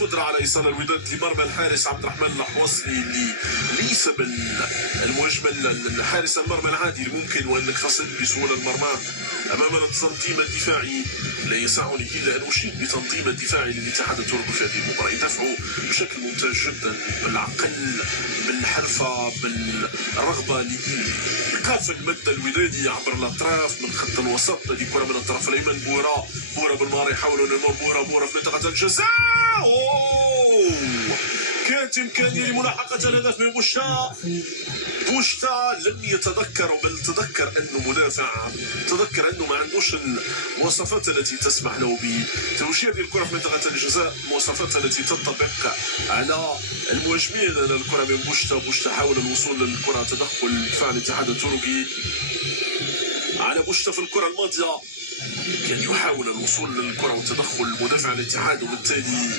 القدرة على إيصال الوداد لمرمى الحارس عبد الرحمن الحوصلي اللي ليس من المهاجم الحارس المرمى العادي الممكن وأنك تصل بسهولة المرمى أمامنا. التنظيم الدفاعي لا يسعني إلا أن أشيد بتنظيم الدفاعي للاتحاد التركي في هذه المباراة. يدافعوا بشكل ممتاز جدا بالعقل بالحرفة بالرغبة لإيقاف المد الودادي عبر الأطراف من خط الوسط. هذه كرة من الطرف الأيمن، بورا بالمار يحاولوا المرمى بورا في منطقة الجزاء. كانت إمكانية لملاحقة الهدف من بوشتا لم يتذكر، بل تذكر أنه مدافع، تذكر أنه ما عندوش المواصفات التي تسمح له بتوجيه هذه الكرة في منطقة الجزاء، المواصفات التي تنطبق على المهاجمين. الكرة من بوشتا حاول الوصول للكرة، تدخل دفاع الاتحاد التركي على بوشتا في الكرة الماضية، كان يحاول الوصول للكرة وتدخل مدافع الاتحاد، وبالتالي